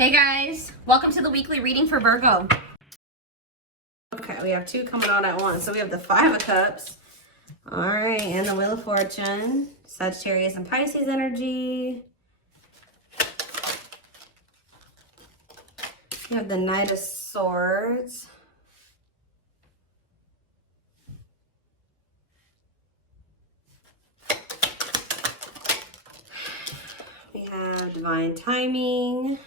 Hey guys, welcome to the weekly reading for Virgo. Okay, we have two coming on at once. So we have the Five of Cups. All right, and the Wheel of Fortune. Sagittarius and Pisces energy. We have the Knight of Swords. We have Divine Timing.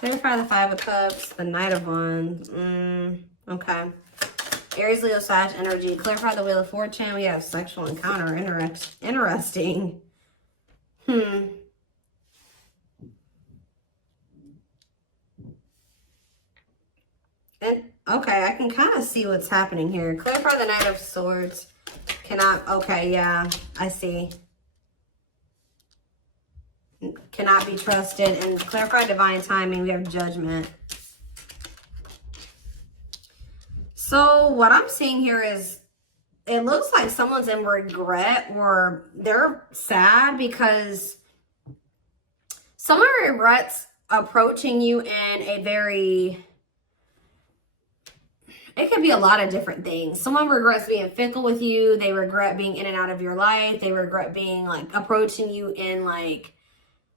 Clarify the Five of Cups, the Knight of Wands. Okay. Aries, Leo, Sag energy. Clarify the Wheel of Fortune. We have sexual encounter. Interesting. And okay, I can kind of see what's happening here. Clarify the Knight of Swords. Okay, yeah, I see. Cannot be trusted. And clarify Divine Timing. We have Judgment. So what I'm seeing here is it looks like someone's in regret or they're sad because someone regrets approaching you in a very, it could be a lot of different things. Someone regrets being fickle with you. They regret being in and out of your life. They regret being like approaching you in like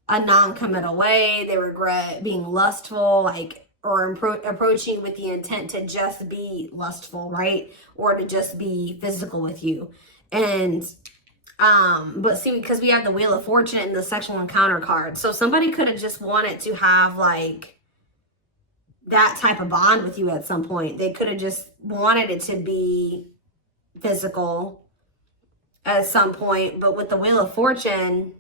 a non-committal way. They regret being lustful, like, or approaching with the intent to just be lustful, right? Or to just be physical with you. And, but see, because we have the Wheel of Fortune and the sexual encounter card. So somebody could have just wanted to have like that type of bond with you at some point. They could have just wanted it to be physical at some point. But with the Wheel of Fortune,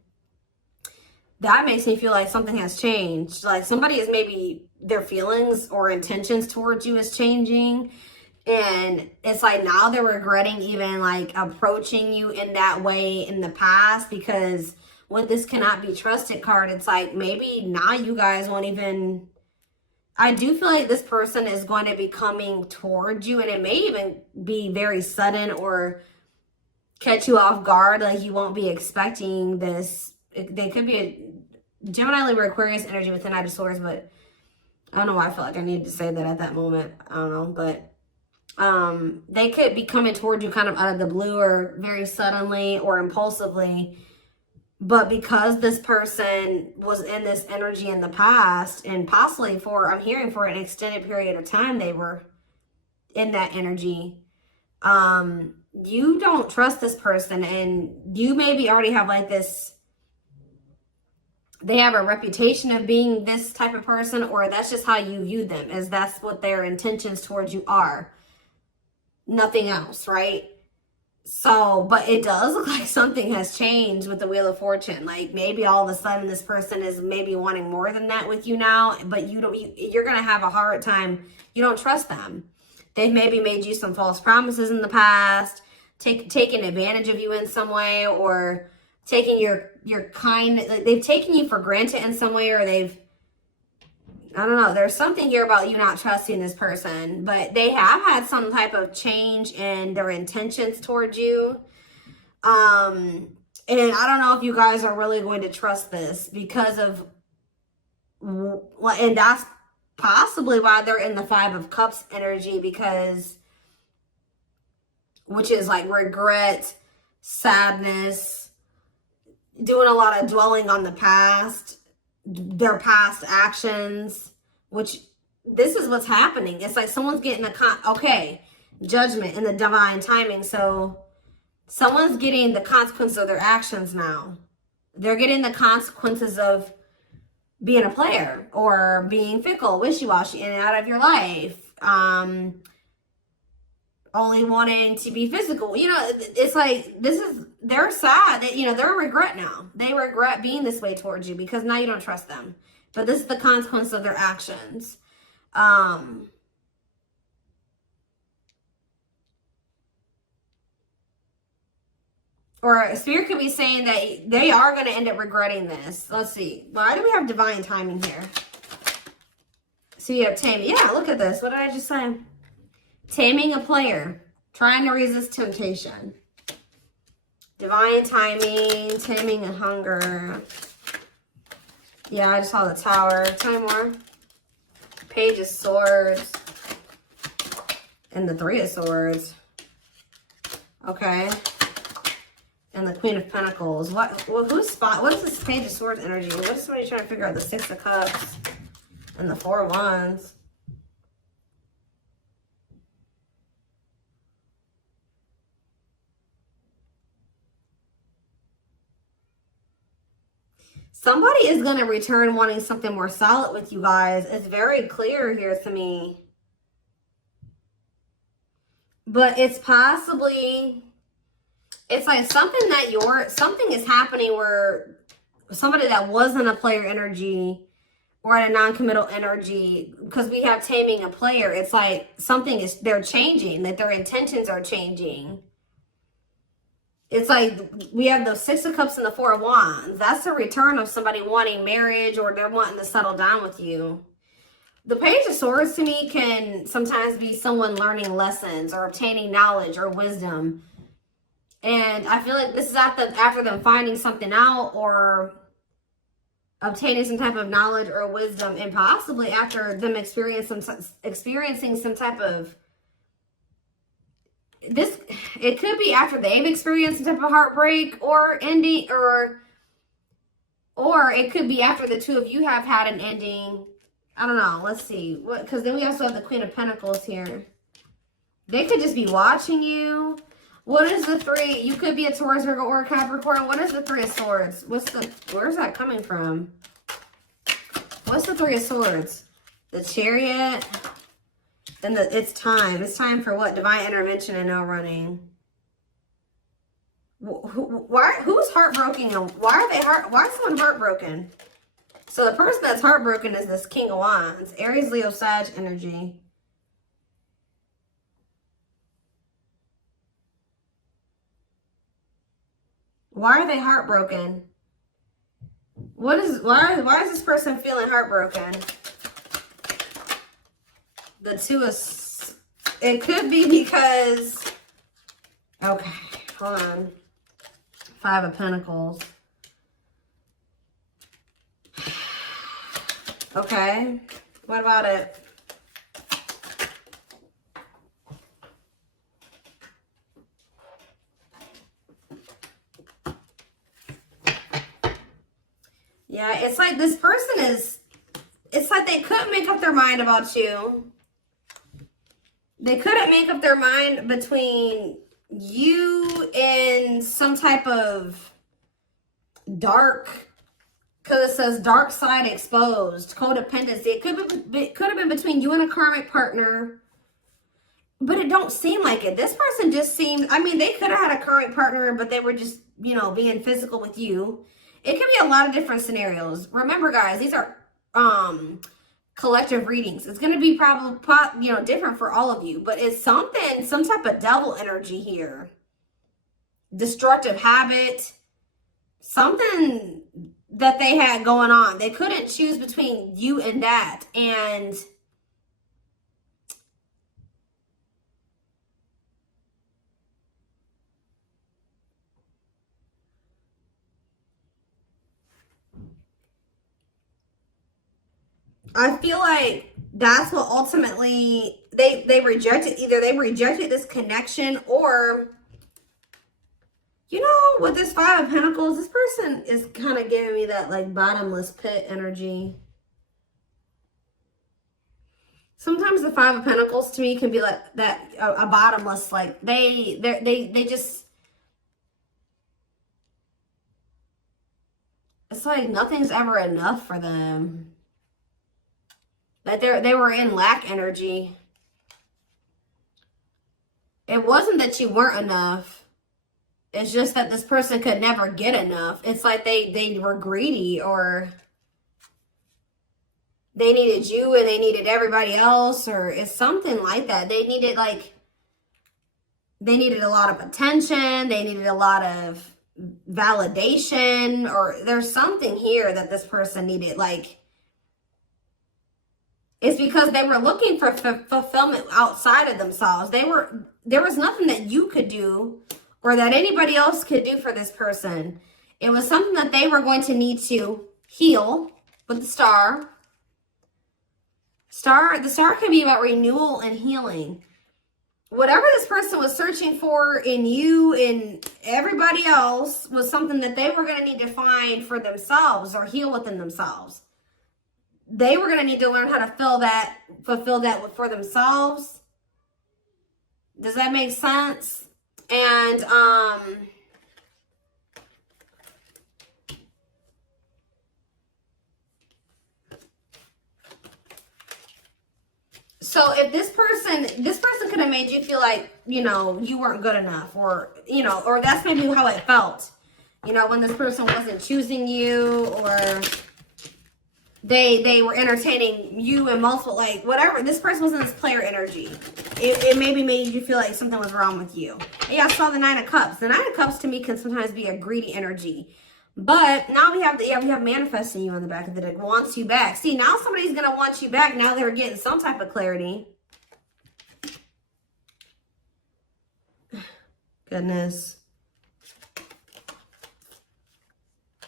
that makes me feel like something has changed. Like somebody is maybe their feelings or intentions towards you is changing. And it's like now they're regretting even like approaching you in that way in the past, because with this cannot be trusted card, it's like maybe now you guys won't even, I do feel like this person is going to be coming towards you, and it may even be very sudden or catch you off guard. Like you won't be expecting this. They could be a Gemini, Libra, Aquarius energy with the Knight of Swords, but I don't know why I feel like I needed to say that at that moment. I don't know, but they could be coming towards you kind of out of the blue or very suddenly or impulsively. But because this person was in this energy in the past, and possibly for, I'm hearing for an extended period of time, they were in that energy. You don't trust this person, and you maybe already have like this, they have a reputation of being this type of person, or that's just how you view them, as that's what their intentions towards you are. Nothing else, right? So, but it does look like something has changed with the Wheel of Fortune. Like maybe all of a sudden this person is maybe wanting more than that with you now, but you're going to have a hard time. You don't trust them. They've maybe made you some false promises in the past, taken advantage of you in some way, or taking your kind, like they've taken you for granted in some way, or they've, I don't know, there's something here about you not trusting this person, but they have had some type of change in their intentions towards you. And I don't know if you guys are really going to trust this because of, and that's possibly why they're in the Five of Cups energy, because, which is like regret, sadness, doing a lot of dwelling on the past, their past actions, which this is what's happening. It's like someone's getting judgment and the divine timing. So someone's getting the consequences of their actions now. They're getting the consequences of being a player or being fickle, wishy-washy, in and out of your life. Only wanting to be physical. You know, it's like, they're sad that, they're a regret now. They regret being this way towards you because now you don't trust them. But this is the consequence of their actions. Or Spirit could be saying that they are going to end up regretting this. Let's see. Why do we have divine timing here? So you have taming. Yeah, look at this. What did I just say? Taming a player. Trying to resist temptation. Divine timing. Taming a hunger. Yeah, I just saw the Tower. Tell me more. Page of Swords. And the Three of Swords. Okay. And the Queen of Pentacles. What is this Page of Swords energy? What is somebody trying to figure out? The Six of Cups. And the Four of Wands. Somebody is going to return wanting something more solid with you guys. It's very clear here to me. But it's possibly, it's like something that something is happening where somebody that wasn't a player energy or at a non-committal energy, because we have taming a player, it's like something is, they're changing, that their intentions are changing. It's like we have the Six of Cups and the Four of Wands. That's a return of somebody wanting marriage, or they're wanting to settle down with you. The Page of Swords to me can sometimes be someone learning lessons or obtaining knowledge or wisdom. And I feel like this is after them finding something out or obtaining some type of knowledge or wisdom, and possibly after them experiencing some type of it could be after they've experienced some type of heartbreak or ending, or it could be after the two of you have had an ending. I don't know. Let's see. What? Because then we also have the Queen of Pentacles here. They could just be watching you. What is the three? You could be a Taurus, Virgo, or a Capricorn. What is the Three of Swords? Where's that coming from? What's the Three of Swords? The Chariot. Then it's time. It's time for what? Divine intervention and no running. Who's heartbroken? Why is someone heartbroken? So the person that's heartbroken is this King of Wands. Aries, Leo, Sag energy. Why are they heartbroken? Why is this person feeling heartbroken? The Two of... It could be because... Okay, hold on. Five of Pentacles. Okay, what about it? Yeah, it's like this person is... It's like they couldn't make up their mind about you. They couldn't make up their mind between you and some type of dark, because it says dark side exposed, codependency. It could have been between you and a karmic partner, but it don't seem like it. This person just seems, I mean, they could have had a karmic partner, but they were just, you know, being physical with you. It could be a lot of different scenarios. Remember, guys, these are collective readings. It's going to be probably, you know, different for all of you, but it's some type of devil energy here. Destructive habit, something that they had going on. They couldn't choose between you and that. And I feel like that's what ultimately they rejected. Either they rejected this connection, or, you know, with this Five of Pentacles, this person is kind of giving me that like bottomless pit energy. Sometimes the Five of Pentacles to me can be like that, a bottomless, like they just, it's like nothing's ever enough for them. Like they were in lack energy. It wasn't that you weren't enough. It's just that this person could never get enough. It's like they were greedy, or they needed you and they needed everybody else, or it's something like that. They needed a lot of attention. They needed a lot of validation, or there's something here that this person needed. Like, it's because they were looking for fulfillment outside of themselves. There was nothing that you could do or that anybody else could do for this person. It was something that they were going to need to heal with the star. The star can be about renewal and healing. Whatever this person was searching for in you and everybody else was something that they were going to need to find for themselves or heal within themselves. They were going to need to learn how to fulfill that for themselves. Does that make sense? And, so if this person could have made you feel like, you know, you weren't good enough, or, you know, or that's maybe how it felt, you know, when this person wasn't choosing you, or they were entertaining you and multiple, like, whatever. This person was in this player energy. It maybe made you feel like something was wrong with you. Yeah, I saw the 9 of Cups. The 9 of Cups to me can sometimes be a greedy energy. But now we have manifesting you on the back of the deck. Wants you back. See, now somebody's going to want you back. Now they're getting some type of clarity. Goodness.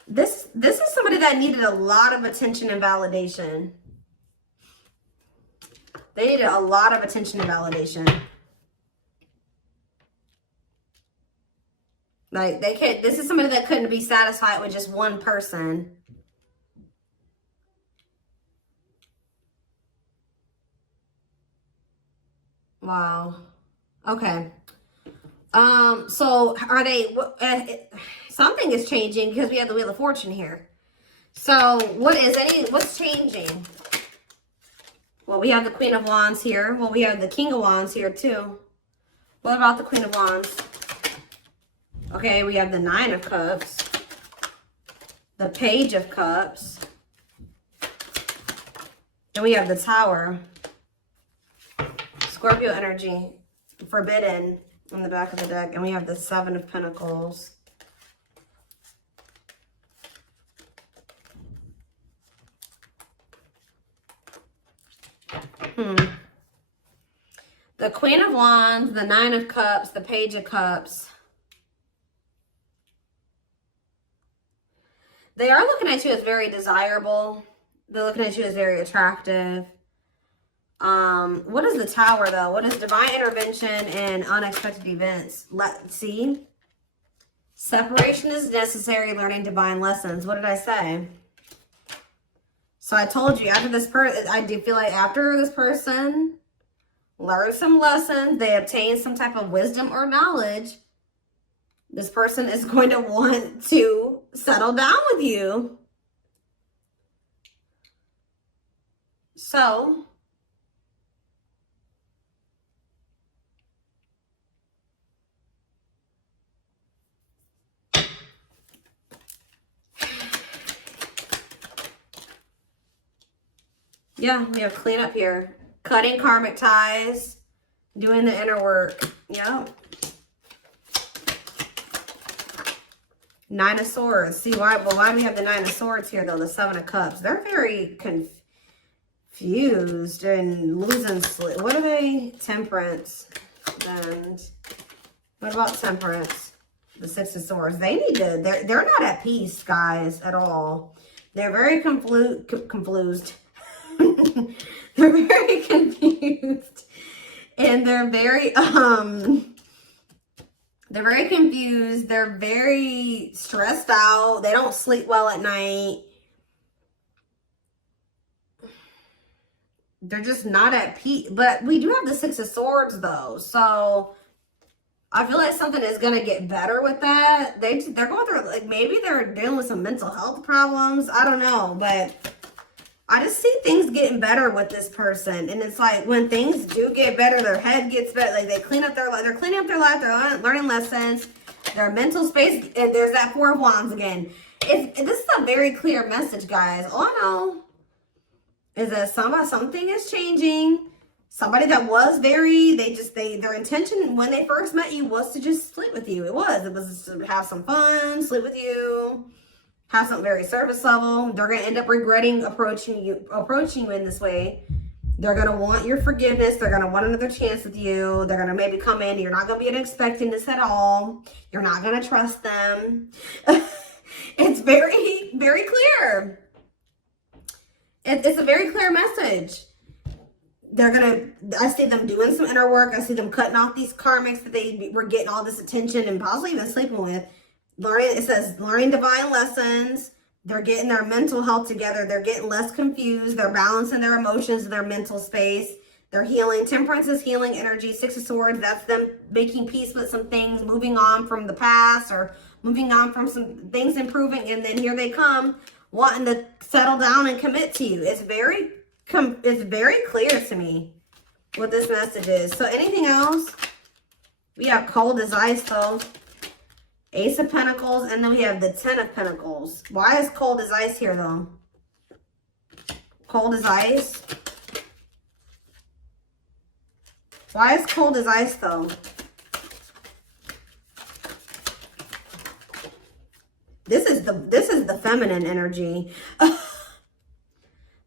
This is somebody that needed a lot of attention and validation. They needed a lot of attention and validation. Like, this is somebody that couldn't be satisfied with just one person. Wow. Okay. So are they, something is changing because we have the Wheel of Fortune here. So what's changing? Well, we have the Queen of Wands here. Well, we have the King of Wands here too. What about the Queen of Wands? Okay, we have the 9 of Cups, the Page of Cups, and we have the Tower. Scorpio energy, forbidden on the back of the deck, and we have the 7 of Pentacles. The Queen of Wands, the 9 of Cups, the Page of Cups. They are looking at you as very desirable. They're looking at you as very attractive. What is the Tower, though? What is divine intervention and unexpected events? Let's see. Separation is necessary, learning divine lessons. What did I say? So I told you, after this person, I do feel like after this person learned some lessons, they obtained some type of wisdom or knowledge, this person is going to want to settle down with you. So, yeah, we have cleanup here. Cutting karmic ties, doing the inner work. Yep. 9 of Swords. See, why do we have the 9 of Swords here, though? The 7 of Cups. They're very confused and losing sleep. What are they? Temperance. And what about Temperance? The 6 of Swords. They need to, they're not at peace, guys, at all. They're very confused. They're very confused. And they're very confused. They're very stressed out. They don't sleep well at night. They're just not at peace. But we do have the 6 of Swords, though. So I feel like something is going to get better with that. They're going through, like, maybe they're dealing with some mental health problems. I don't know. But I just see things getting better with this person. And it's like when things do get better, their head gets better. Like they clean up their life. They're cleaning up their life. They're learning lessons. Their mental space. And there's that 4 of Wands again. This is a very clear message, guys. All I know is that something is changing. Somebody that was their intention when they first met you was to just sleep with you. It was to have some fun, sleep with you. Have something very surface level. They're going to end up regretting approaching you in this way. They're going to want your forgiveness. They're going to want another chance with you. They're going to maybe come in. You're not going to be expecting this at all. You're not going to trust them. It's very, very clear. It's a very clear message. I see them doing some inner work. I see them cutting off these karmics that they were getting all this attention and possibly even sleeping with. It says learning divine lessons. They're getting their mental health together. They're getting less confused. They're balancing their emotions in their mental space. They're healing. Temperance is healing energy. Six of Swords, that's them making peace with some things, moving on from the past or moving on from some things improving. And then here they come wanting to settle down and commit to you. It's very clear to me what this message is. So anything else? We have cold as ice though. Ace of Pentacles, and then we have the Ten of Pentacles. Why is cold as ice here though? Cold as ice. Why is cold as ice though? This is the feminine energy.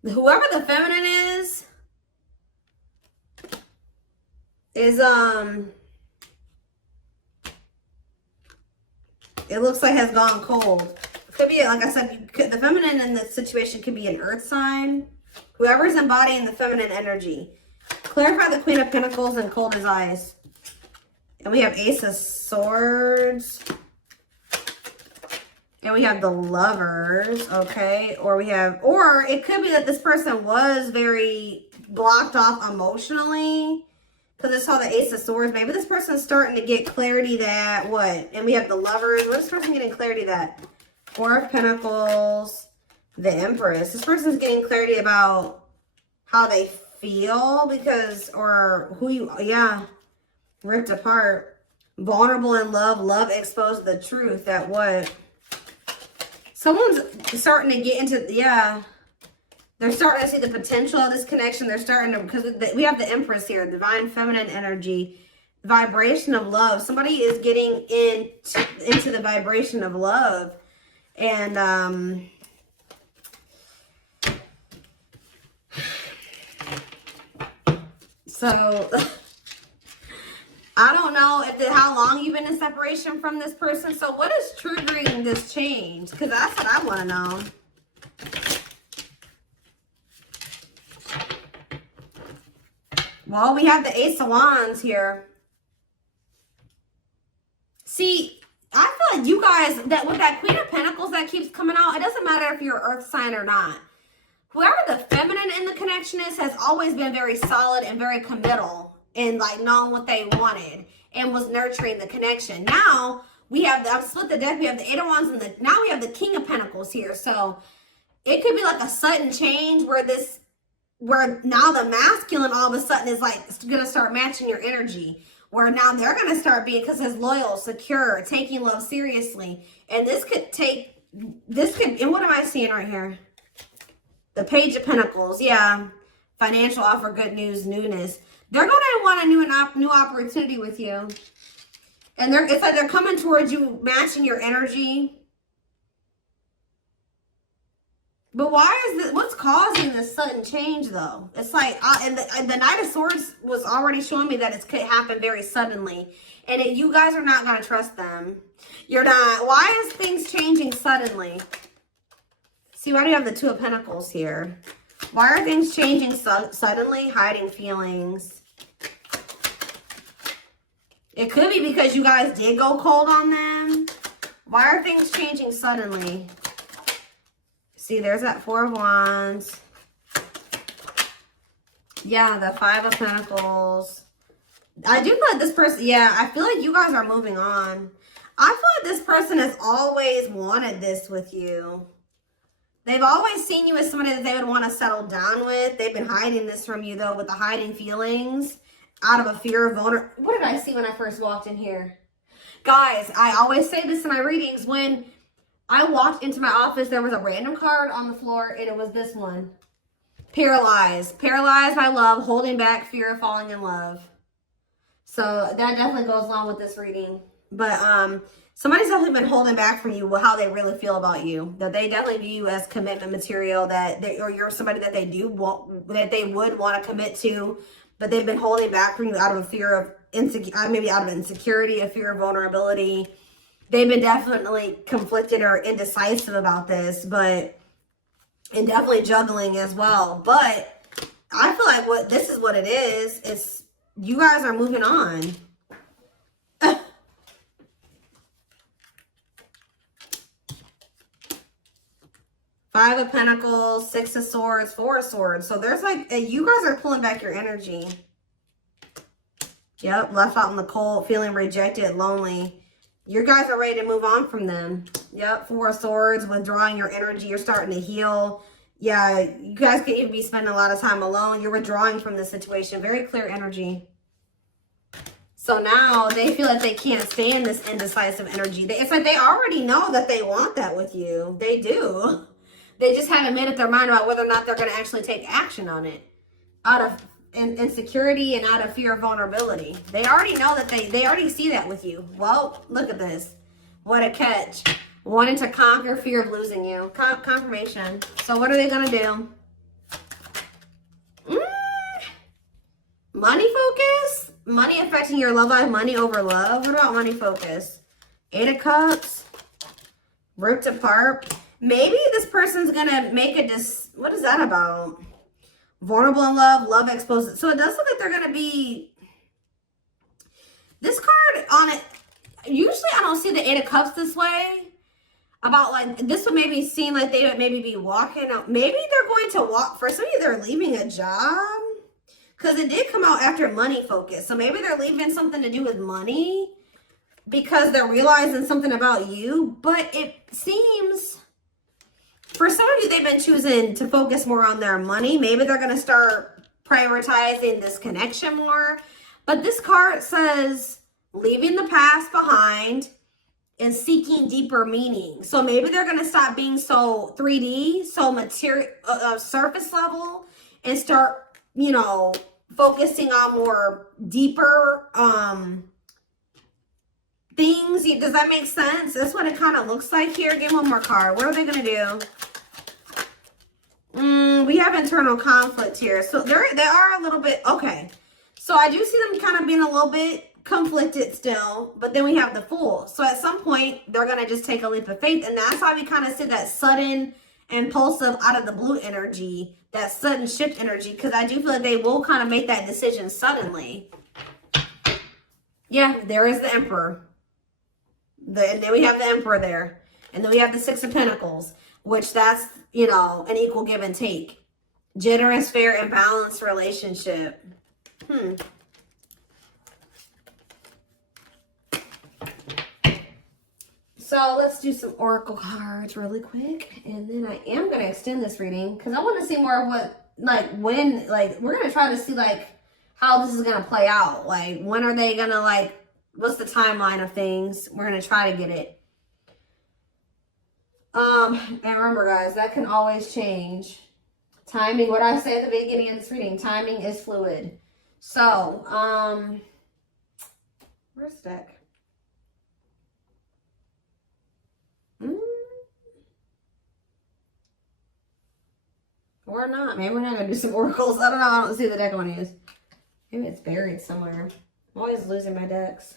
Whoever the feminine is it looks like has gone cold. Could be, like I said, the feminine in this situation could be an earth sign. Whoever's embodying the feminine energy. Clarify the Queen of Pentacles and cold as ice. And we have Ace of Swords. And we have the Lovers, okay? Or it could be that this person was very blocked off emotionally. Because I saw the Ace of Swords. Maybe this person's starting to get clarity that, what? And we have the Lovers. What is this person getting clarity that? Four of Pentacles, the Empress. This person's getting clarity about how they feel because, or who you, yeah, ripped apart. Vulnerable in love. Love exposed the truth that what? Someone's starting to get into, yeah. They're starting to see the potential of this connection. They're starting to, because we have the Empress here, divine feminine energy, vibration of love. Somebody is getting into the vibration of love. And, so, I don't know how long you've been in separation from this person. So what is triggering this change? Because that's what I want to know. Well, we have the Ace of Wands here. See, I feel like you guys, that with that Queen of Pentacles that keeps coming out, it doesn't matter if you're an earth sign or not. Whoever the feminine in the connection is has always been very solid and very committal and like knowing what they wanted and was nurturing the connection. Now we have I've split the deck. We have the Eight of Wands and now we have the King of Pentacles here. So it could be like a sudden change where now the masculine all of a sudden is like gonna start matching your energy. Where now they're gonna start being, because it's loyal, secure, taking love seriously. And and what am I seeing right here? The Page of Pentacles, yeah. Financial offer, good news, newness. They're gonna want a new opportunity with you. And it's like they're coming towards you, matching your energy. But why is this? What's causing this sudden change, though? It's like, and the Knight of Swords was already showing me that it could happen very suddenly, and you guys are not gonna trust them. You're not. Why is things changing suddenly? See, why do you have the Two of Pentacles here? Why are things changing suddenly? Hiding feelings. It could be because you guys did go cold on them. Why are things changing suddenly? See, there's that Four of Wands. Yeah, the Five of Pentacles. I do feel like this person, yeah, I feel like you guys are moving on. I feel like this person has always wanted this with you. They've always seen you as somebody that they would want to settle down with. They've been hiding this from you, though, with the hiding feelings out of a fear of vulnerability. What did I see when I first walked in here? Guys, I always say this in my readings. When I walked into my office, there was a random card on the floor, and it was this one. Paralyzed. Paralyzed by love, holding back, fear of falling in love. So that definitely goes along with this reading. But somebody's definitely been holding back from you how they really feel about you. That they definitely view you as commitment material, or you're somebody that they would want to commit to, but they've been holding back from you out of a fear of maybe out of insecurity, a fear of vulnerability. They've been definitely conflicted or indecisive about this, but and definitely juggling as well. But I feel like this is what it is. It's you guys are moving on. Five of Pentacles, Six of Swords, Four of Swords. So there's like, you guys are pulling back your energy. Yep, left out in the cold, feeling rejected, lonely. You guys are ready to move on from them. Yep, Four of Swords, withdrawing your energy. You're starting to heal. Yeah, you guys could even be spending a lot of time alone. You're withdrawing from the situation. Very clear energy. So now they feel like they can't stand this indecisive energy. It's like they already know that they want that with you. They do. They just haven't made up their mind about whether or not they're going to actually take action on it. Out of insecurity and out of fear of vulnerability. They already know that they already see that with you. Well, look at this. What a catch. Wanting to conquer fear of losing you. Confirmation. So what are they going to do? Money focus? Money affecting your love life. Money over love. What about money focus? Eight of Cups. Ripped apart. Maybe this person's going to make what is that about? Vulnerable in love, love exposed. So it does look like they're going to be, this card on it, usually I don't see the Eight of Cups this way. About like, this would maybe seem like they would maybe be walking out. Maybe they're going to walk, for some of you they're leaving a job. Because it did come out after money focus. So maybe they're leaving something to do with money. Because they're realizing something about you. But it seems, for some of you, they've been choosing to focus more on their money. Maybe they're going to start prioritizing this connection more. But this card says leaving the past behind and seeking deeper meaning. So maybe they're going to stop being so 3D, so material, surface level, and start, you know, focusing on more deeper things. Does that make sense? That's what it kind of looks like here. Give one more card. What are they going to do? We have internal conflict here. So they are a little bit, okay. So I do see them kind of being a little bit conflicted still, but then we have the Fool. So at some point, they're going to just take a leap of faith. And that's why we kind of see that sudden, impulsive, out of the blue energy, that sudden shift energy, because I do feel like they will kind of make that decision suddenly. Yeah, there is the Emperor. And then we have the Emperor there. And then we have the Six of Pentacles, which that's, you know, an equal give and take. Generous, fair, and balanced relationship. So let's do some oracle cards really quick. And then I am going to extend this reading because I want to see more of what, like, when, like, we're going to try to see, like, how this is going to play out. Like, when are they going to, like, what's the timeline of things? We're going to try to get it. And remember, guys, that can always change. Timing, what I say at the beginning of this reading, timing is fluid. So, where's the deck? Or not. Maybe we're not going to do some oracles. I don't know. I don't see the deck I want to use. Maybe it's buried somewhere. I'm always losing my decks.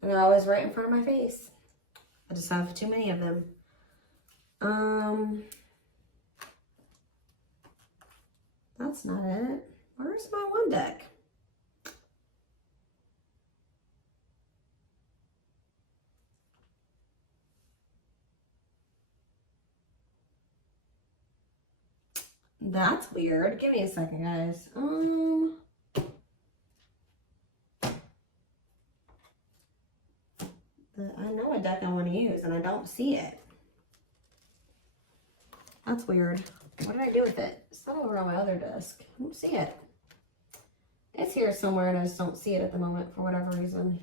And they're always right in front of my face. I just have too many of them. That's not it. Where's my one deck? That's weird. Give me a second, guys. I know a deck I want to use, and I don't see it. That's weird. What did I do with it? It's not over on my other desk. I don't see it. It's here somewhere, and I just don't see it at the moment for whatever reason.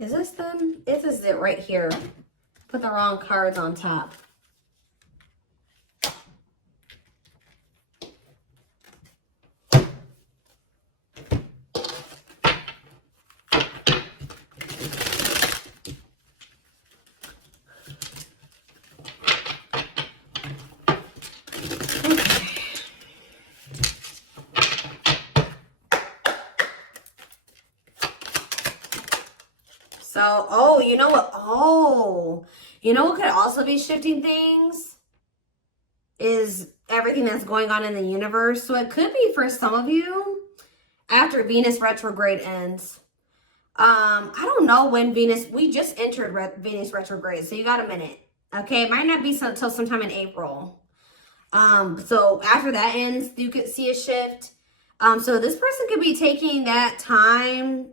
Is this them? This is it right here. Put the wrong cards on top. So, oh, you know what? Oh, you know what could also be shifting things? Is everything that's going on in the universe. So it could be for some of you after Venus retrograde ends. I don't know when Venus, we just entered Venus retrograde, so you got a minute. Okay, it might not be until sometime in April. So after that ends, you could see a shift. So this person could be taking that time,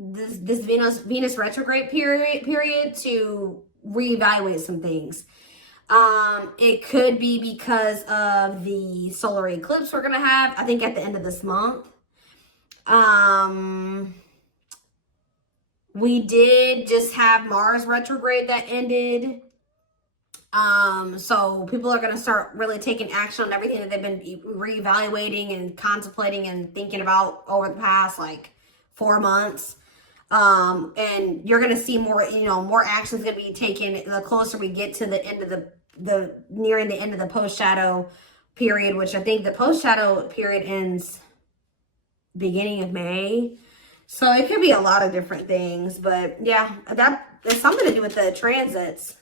this Venus retrograde period to reevaluate some things. It could be because of the solar eclipse we're gonna have, I think at the end of this month. We did just have Mars retrograde that ended. So people are gonna start really taking action on everything that they've been reevaluating and contemplating and thinking about over the past like 4 months. And you're gonna see more, you know, more actions gonna be taken the closer we get to the end of the nearing the end of the post-shadow period, which I think the post-shadow period ends beginning of May. So it could be a lot of different things, but yeah, that there's something to do with the transits.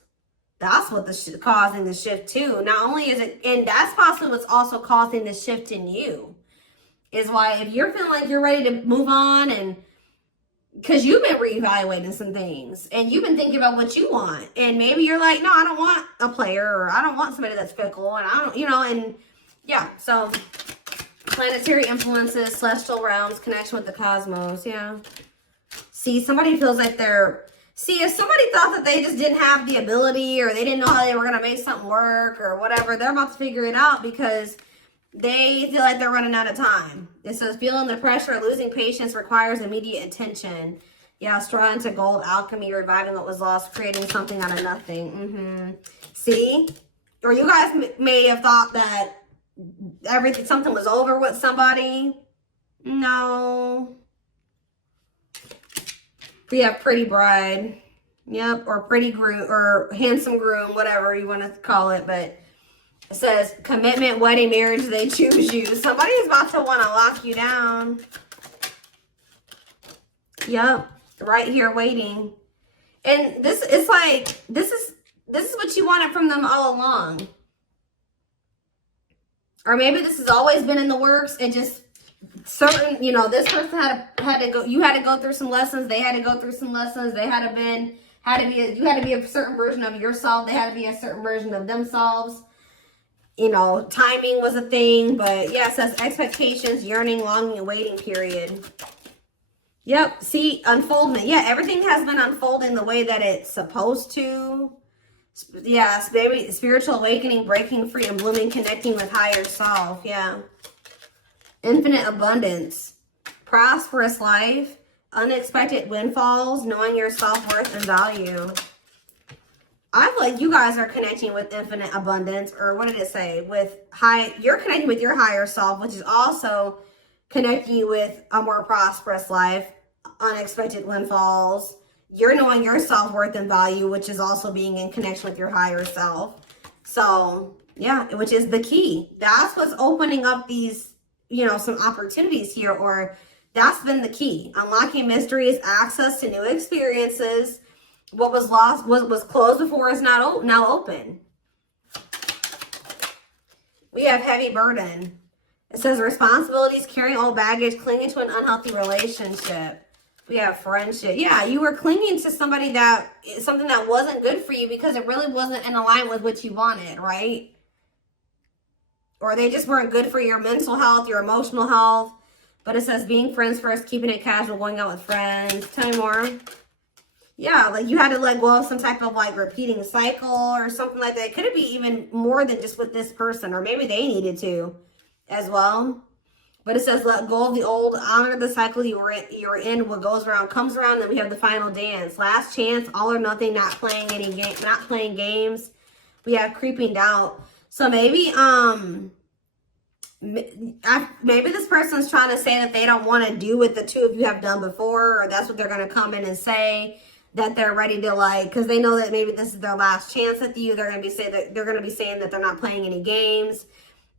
That's what causing the shift too. Not only is it, and that's possibly what's also causing the shift in you, is why if you're feeling like you're ready to move on, and because you've been reevaluating some things and you've been thinking about what you want, and maybe you're like, no, I don't want a player, or I don't want somebody that's fickle, and I don't, you know, and yeah, so planetary influences, celestial realms, connection with the cosmos, yeah. See, somebody feels like if somebody thought that they just didn't have the ability, or they didn't know how they were going to make something work or whatever, they're about to figure it out because they feel like they're running out of time. It says, feeling the pressure of losing patience requires immediate attention. Yeah, straw into gold, alchemy, reviving what was lost, creating something out of nothing. See? Or you guys may have thought that something was over with somebody. No. We have pretty bride. Yep, or pretty groom, or handsome groom, whatever you want to call it, but it says commitment, wedding, marriage, they choose you. Somebody's about to want to lock you down. Yep, right here waiting. And this is like, this is what you wanted from them all along. Or maybe this has always been in the works. It just certain, you know, this person had to go, you had to go through some lessons, they had to go through some lessons, you had to be a certain version of yourself, they had to be a certain version of themselves. You know, timing was a thing, but yeah, it says expectations, yearning, longing, and waiting period. Yep, see, unfoldment. Yeah, everything has been unfolding the way that it's supposed to. Yeah, maybe spiritual awakening, breaking free, and blooming, connecting with higher self. Yeah. Infinite abundance, prosperous life, unexpected windfalls, knowing your self-worth and value. I feel like you guys are connecting with infinite abundance, or what did it say? You're connecting with your higher self, which is also connecting you with a more prosperous life, unexpected windfalls. You're knowing your self-worth and value, which is also being in connection with your higher self. So, yeah, which is the key. That's what's opening up these, you know, some opportunities here, or that's been the key. Unlocking mysteries, access to new experiences. What was lost, what was closed before is now open. We have heavy burden. It says responsibilities, carrying old baggage, clinging to an unhealthy relationship. We have friendship. Yeah, you were clinging to something that wasn't good for you because it really wasn't in alignment with what you wanted, right? Or they just weren't good for your mental health, your emotional health. But it says being friends first, keeping it casual, going out with friends. Tell me more. Yeah, like you had to let go of some type of like repeating cycle or something like that. Could it be even more than just with this person? Or maybe they needed to as well. But it says, let go of the old, honor the cycle you're in, what goes around comes around. Then we have the final dance. Last chance, all or nothing, not playing any game, not playing games. We have creeping doubt. So maybe maybe this person's trying to say that they don't want to do what the two of you have done before, or that's what they're going to come in and say, that they're ready to, like, because they know that maybe this is their last chance at you. They're going to be saying that they're not playing any games.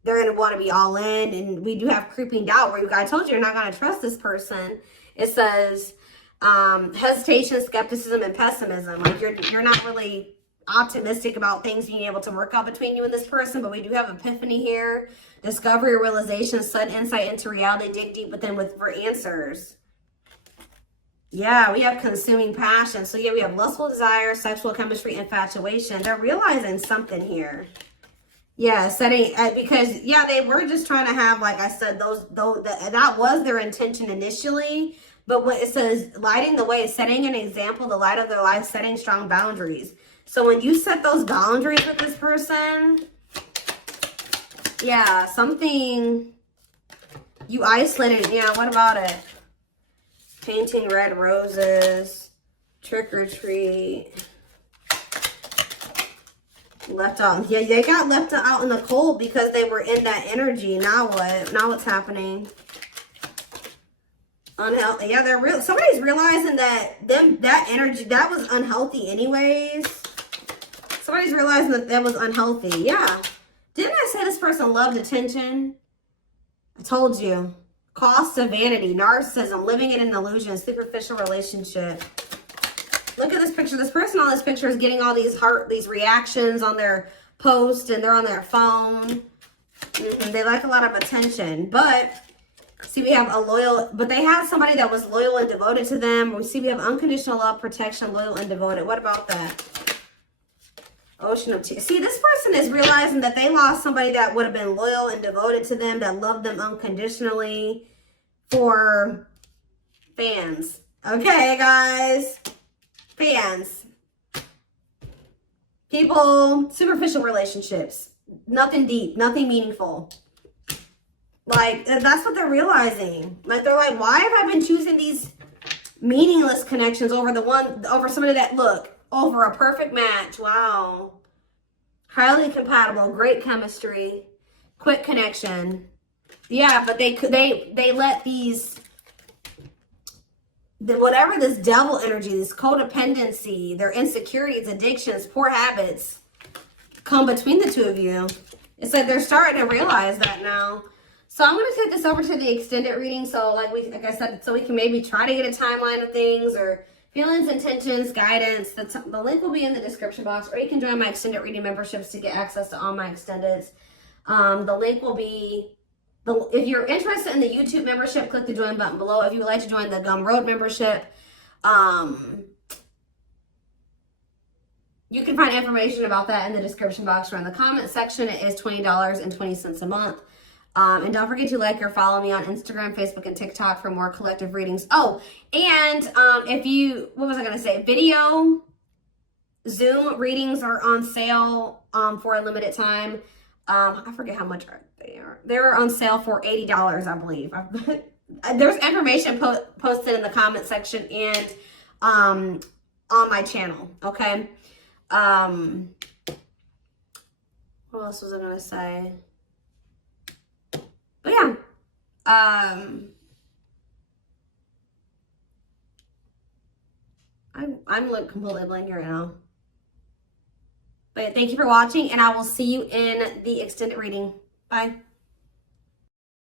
They're going to want to be all in. And we do have creeping doubt, where I told you you're not going to trust this person. It says hesitation, skepticism, and pessimism. Like you're not really optimistic about things being able to work out between you and this person. But we do have epiphany here, discovery, realization, sudden insight into reality, dig deep within for answers. Yeah, we have consuming passion. So yeah, we have lustful desire, sexual chemistry, infatuation. They're realizing something here. Yeah, setting, because yeah, they were just trying to have, like I said, that was their intention initially. But what it says, lighting the way, setting an example, the light of their life, setting strong boundaries. So when you set those boundaries with this person, yeah, something you isolated. Yeah, what about it? Painting red roses, trick or treat. Left out. Yeah, they got left out in the cold because they were in that energy. Now what? Now what's happening? Unhealthy. Yeah, somebody's realizing that energy, that was unhealthy anyways. Somebody's realizing that was unhealthy. Yeah. Didn't I say this person loved attention? I told you. Cost of vanity, narcissism, living in an illusion, superficial relationship. Look at this picture. This person on this picture is getting all these reactions on their post, and they're on their phone. They like a lot of attention. But see, we have but they had somebody that was loyal and devoted to them. We see we have unconditional love, protection, loyal and devoted. What about that? Ocean of tears. See, this person is realizing that they lost somebody that would have been loyal and devoted to them, that loved them unconditionally, for fans. Okay, guys. Fans. People, superficial relationships. Nothing deep, nothing meaningful. Like, that's what they're realizing. Like, they're like, why have I been choosing these meaningless connections over somebody that, look, over a perfect match. Wow. Highly compatible, great chemistry, quick connection. Yeah, but they let whatever this devil energy, this codependency, their insecurities, addictions, poor habits come between the two of you. It's like they're starting to realize that now. So I'm going to take this over to the extended reading. So like I said, so we can maybe try to get a timeline of things, or feelings, intentions, guidance. The link will be in the description box, or you can join my extended reading memberships to get access to all my extendeds. The link will be, if you're interested in the YouTube membership, click the join button below. If you would like to join the Gumroad membership, you can find information about that in the description box or in the comment section. It is $20.20 a month. And don't forget to like or follow me on Instagram, Facebook, and TikTok for more collective readings. Oh, and what was I going to say? Video Zoom readings are on sale for a limited time. I forget how much they are. They're on sale for $80, I believe. There's information posted in the comment section and on my channel, okay? What else was I going to say? But yeah, I'm like completely blank right now. But thank you for watching, and I will see you in the extended reading. Bye.